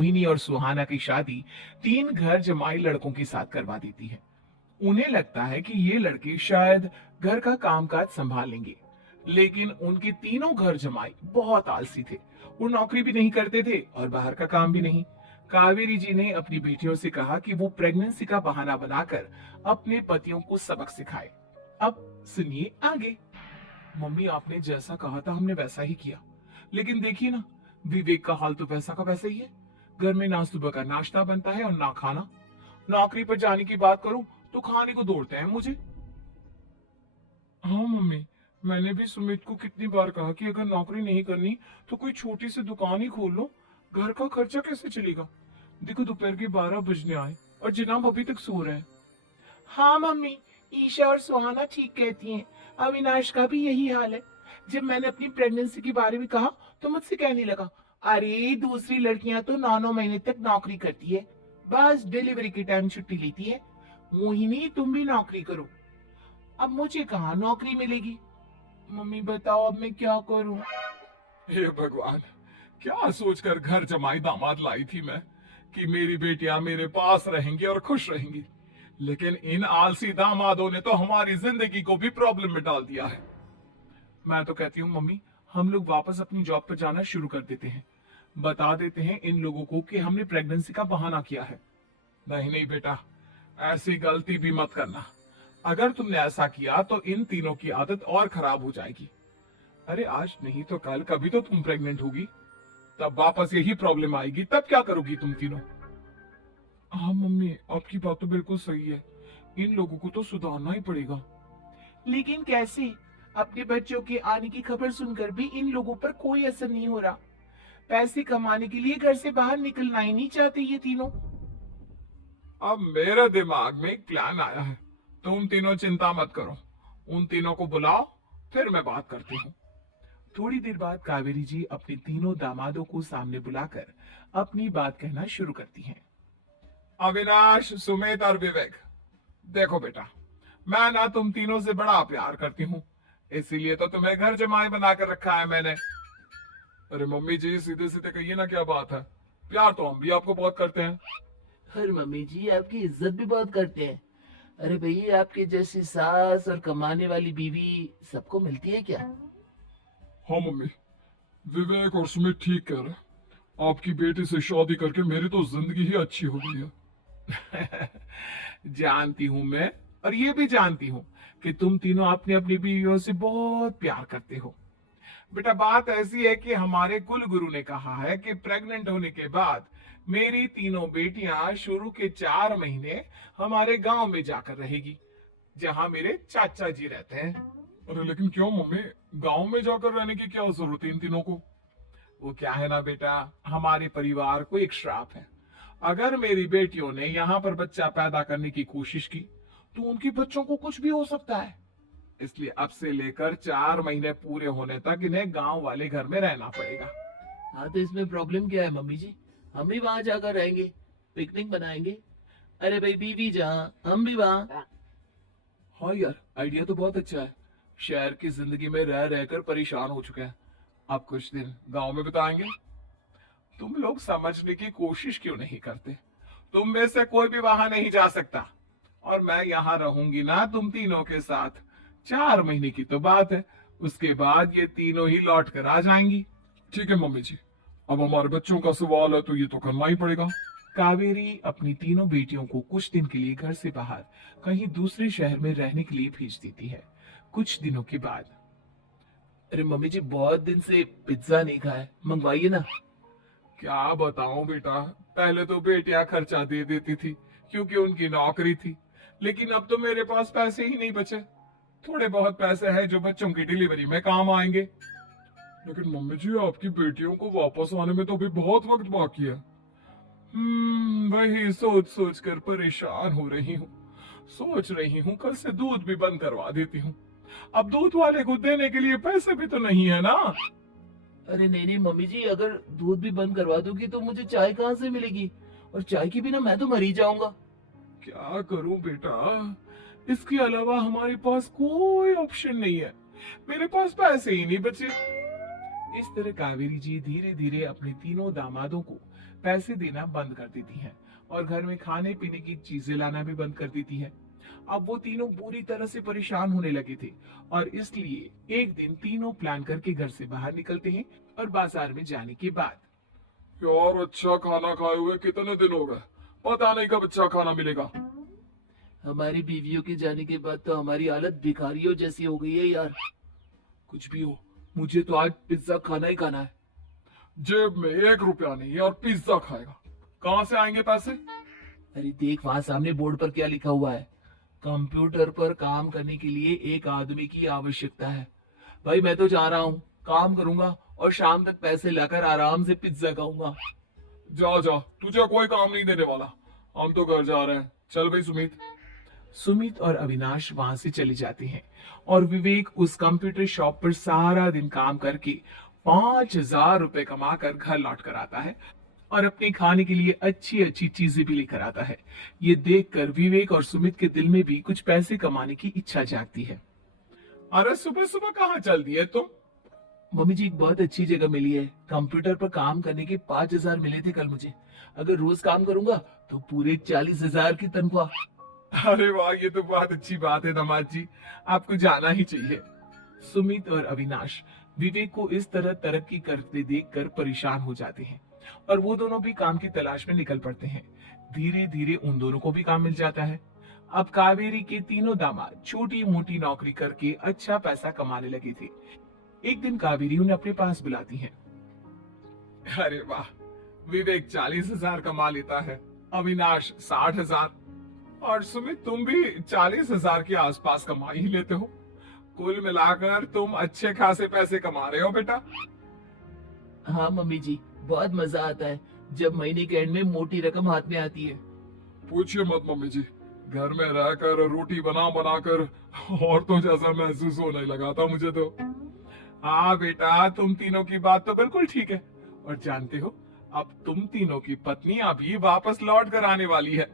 मोहिनी और सुहाना की शादी 3 घर जमाई लड़कों के साथ करवा देती है। उन्हें लगता है कि ये लड़के शायद घर का कामकाज संभाल लेंगे, लेकिन उनके तीनों घर जमाई बहुत आलसी थे। वो नौकरी भी नहीं करते थे और बाहर का काम भी नहीं। कावेरी जी ने अपनी बेटियों से कहा कि वो प्रेगनेंसी का बहाना बनाकर अपने पतियों को सबक सिखाए। अब सुनिए आगे। मम्मी, आपने जैसा कहा था हमने वैसा ही किया, लेकिन देखिए ना, विवेक का हाल तो वैसा का वैसा ही है। घर में ना सुबह का नाश्ता बनता है और ना खाना। नौकरी पर जाने की बात करूं तो खाने को दौड़ते हैं मुझे। हाँ मम्मी, मैंने भी सुमित को कितनी बार कहा कि अगर नौकरी नहीं करनी तो कोई छोटी सी दुकान ही खोल लो। घर का खर्चा कैसे चलेगा? देखो दोपहर के 12 बजने आए और जनाब अभी तक सो रहे हैं। हाँ मम्मी, ईशा और सुहाना ठीक कहती हैं। अविनाश का भी यही हाल है। जब मैंने अपनी प्रेगनेंसी के बारे में कहा तो मुझसे कहने लगा, अरे दूसरी लड़कियां तो 9 9 महीने तक नौकरी करती है, बस डिलीवरी के टाइम छुट्टी लेती है। मोहिनी, तुम भी नौकरी करो। अब मुझे कहाँ नौकरी मिलेगी? मम्मी बताओ, अब मैं क्या करूं? हे भगवान, क्या सोचकर घर जमाई दामाद लाई थी मैं कि मेरी बेटियां मेरे पास रहेंगी और खुश रहेंगी। लेकिन इन आलसी दामादों ने तो हमारी जिंदगी को भी प्रॉब्लम में डाल दिया है। मैं तो कहती हूँ मम्मी, हम लोग वापस अपनी जॉब पर जाना शुरू कर देते हैं। बता देते हैं इन लोगों को कि हमने प्रेगनेंसी का बहाना किया है। नहीं नहीं बेटा, ऐसी गलती भी मत करना। अगर तुमने ऐसा किया तो इन तीनों की आदत और खराब हो जाएगी। अरे आज नहीं तो कल कभी तो तुम प्रेग्नेंट होगी, तब वापस यही प्रॉब्लम आएगी। तब क्या करोगी तुम तीनों? हाँ मम्मी, आपकी बात तो बिल्कुल सही है। इन लोगों को तो सुधारना ही पड़ेगा। लेकिन कैसे? अपने बच्चों के आने की खबर सुनकर भी इन लोगों पर कोई असर नहीं हो रहा। पैसे कमाने के लिए घर से बाहर निकलना ही नहीं चाहते ये तीनों। अब मेरे दिमाग में एक प्लान आया है। तुम तीनों चिंता मत करो, उन तीनों को बुलाओ, फिर मैं बात करती हूँ। थोड़ी देर बाद कावेरी जी अपने तीनों दामादों को सामने बुलाकर अपनी बात कहना शुरू करती हैं। अविनाश, सुमित और विवेक, देखो बेटा, मैं ना तुम तीनों से बड़ा प्यार करती हूँ, इसीलिए तो तुम्हें घर जमाई बनाकर रखा है मैंने। अरे मम्मी जी, सीधे सीधे कहिए ना, क्या बात है? प्यार तो हम भी आपको बहुत करते हैं। अरे मम्मी जी, आपकी इज्जत भी बहुत करते हैं। अरे भैया, आपकी जैसी सास और कमाने वाली बीवी सबको मिलती है क्या? हाँ मम्मी, विवेक और सुमित ठीक कह रहे हैं। आपकी बेटी से शादी करके मेरी तो जिंदगी ही अच्छी हो गई है। जानती हूँ मैं, और ये भी जानती हूँ कि तुम तीनों अपनी अपनी बीवियों से बहुत प्यार करते हो। बेटा, बात ऐसी है कि हमारे कुल गुरु ने कहा है कि प्रेग्नेंट होने के बाद मेरी तीनों बेटियां शुरू के 4 महीने हमारे गांव में जाकर रहेगी, जहां मेरे चाचा जी रहते हैं। अरे लेकिन क्यों मम्मी, गांव में जाकर रहने की क्या जरूरत है इन तीनों को? वो क्या है ना बेटा, हमारे परिवार को एक श्राप है। अगर मेरी बेटियों ने यहाँ पर बच्चा पैदा करने की कोशिश की तो उनके बच्चों को कुछ भी हो सकता है। इसलिए अब से लेकर 4 महीने पूरे होने तक इन्हें गांव वाले घर में रहना पड़ेगा। हाँ, तो इसमें प्रॉब्लम क्या है मम्मी जी? हम भी वहां जाकर रहेंगे, पिकनिक बनाएंगे। अरे भाई, बीवी जहाँ हम भी वहाँ। हाँ यार, आइडिया तो बहुत अच्छा है। शहर की जिंदगी में रह रहकर परेशान हो चुके हैं, अब कुछ दिन गांव में बिताएंगे। तुम लोग समझने की कोशिश क्यों नहीं करते? तुम में से कोई भी वहां नहीं जा सकता, और मैं यहाँ रहूंगी ना तुम तीनों के साथ। 4 महीने की तो बात है, उसके बाद ये तीनों ही लौट कर आ जाएंगी। ठीक है मम्मी जी, अब हमारे बच्चों का सवाल है तो ये तो करना ही पड़ेगा। कावेरी अपनी तीनों बेटियों को कुछ दिन के लिए घर से बाहर कहीं दूसरे शहर में रहने के लिए भेज देती है। कुछ दिनों के बाद, अरे मम्मी जी, बहुत दिन से पिज्जा नहीं खाया, मंगवाइए ना। क्या बताऊं बेटा, पहले तो बेटियां खर्चा दे देती थी क्योंकि उनकी नौकरी थी, लेकिन अब तो मेरे पास पैसे ही नहीं बचे। थोड़े बहुत पैसे हैं जो बच्चों की डिलीवरी में काम आएंगे। लेकिन मम्मी जी, आपकी बेटियों को वापस आने में तो अभी बहुत वक्त बाकी है। वही सोच सोच कर परेशान हो रही हूँ। सोच रही हूँ कल से दूध भी बंद करवा देती हूँ। अब दूध वाले को देने के लिए पैसे भी तो नहीं है ना। अरे नहीं नहीं मम्मी जी, अगर दूध भी बंद करवा दोगी तो मुझे चाय कहाँ से मिलेगी? और चाय के बिना मैं तो मर ही जाऊंगा। क्या करूं बेटा, इसके अलावा हमारे पास कोई ऑप्शन नहीं है। मेरे पास पैसे ही नहीं बचे। इस तरह कावेरी जी धीरे धीरे अपने तीनों दामादों को पैसे देना बंद कर देती है और घर में खाने पीने की चीजें लाना भी बंद कर देती है। अब वो तीनों बुरी तरह से परेशान होने लगे थे और इसलिए एक दिन तीनों प्लान करके घर से बाहर निकलते हैं और बाजार में जाने के बाद यार अच्छा खाना खाए हुए कितने दिन हो गए, पता नहीं कब अच्छा खाना मिलेगा। हमारी बीवियों के जाने के बाद तो हमारी हालत भिखारियों जैसी हो गई है यार। कुछ भी हो, मुझे तो आज पिज्जा खाना ही खाना है। जेब में 1 रुपया नहीं और पिज्जा खाएगा, कहाँ से आएंगे पैसे? अरे देख वहां सामने बोर्ड पर क्या लिखा हुआ है, कंप्यूटर पर काम करने के लिए एक आदमी की आवश्यकता है। भाई मैं तो जा रहा हूँ, काम करूंगा और शाम तक पैसे लाकर आराम से पिज्जा खाऊंगा। जा जा, तुझे कोई काम नहीं देने वाला, हम तो घर जा रहे हैं। चल भाई सुमित। सुमित और अविनाश वहां से चले जाते हैं और विवेक उस कंप्यूटर शॉप पर सारा दिन काम करके 5,000 रुपए कमाकर घर लौट कर आता है और अपने खाने के लिए अच्छी अच्छी चीजें भी लेकर आता है। ये देखकर विवेक और सुमित के दिल में भी कुछ पैसे कमाने की इच्छा जागती है। अरे सुबह सुबह कहाँ चल दिए तुम? मम्मी जी एक बहुत अच्छी जगह मिली है, कंप्यूटर पर काम करने के 5,000 मिले थे कल मुझे। अगर रोज काम करूंगा तो पूरे 40,000 की तनख्वाह। अरे वाह, ये तो बहुत अच्छी बात है दामाद जी, आपको जाना ही चाहिए। सुमित और अविनाश विवेक को इस तरह तरक्की करते देखकर परेशान हो जाते हैं और वो दोनों भी काम की तलाश में निकल पड़ते हैं। धीरे धीरे उन दोनों को भी काम मिल जाता है। अब कावेरी के तीनों दामाद छोटी मोटी नौकरी करके अच्छा पैसा कमाने लगे थे। एक दिन कावेरी उन्हें अपने पास बुलाती है। अरे वाह, विवेक 40,000 कमा लेता है, अविनाश 60,000 और सुमित तुम भी 40,000 के आसपास कमा ही लेते हो। कुल मिलाकर तुम अच्छे खासे पैसे कमा रहे हो बेटा। हाँ मम्मी जी, बहुत मजा आता है जब महीने के एंड में मोटी रकम हाथ में आती है। पूछिए मत मम्मी जी, घर में रहकर रोटी बना बनाकर औरतों जैसा महसूस होने लगा था मुझे तो। हाँ बेटा, तुम तीनों की बात तो बिल्कुल ठीक है और जानते हो अब तुम तीनों की पत्नियां भी वापस लौट कर आने वाली है।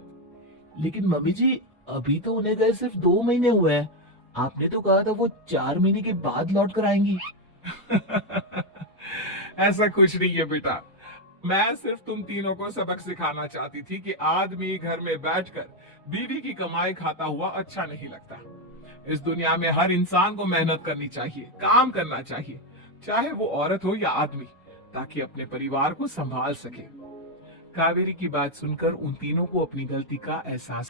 लेकिन मम्मी जी अभी तो उन्हें गए सिर्फ 2 महीने हुए हैं, आपने तो कहा था वो 4 महीने के बाद लौट कर आएंगी। ऐसा कुछ नहीं है बेटा, मैं सिर्फ तुम तीनों को सबक सिखाना चाहती थी कि आदमी घर में बैठकर बीवी की कमाई खाता हुआ अच्छा नहीं लगता। इस दुनिया में हर इंसान को मेहनत करनी चाहिए, काम करना चाहिए, चाहे वो औरत हो या आदमी, ताकि अपने परिवार को संभाल सके। कावेरी की बात सुनकर उन तीनों को अपनी गलती का एहसास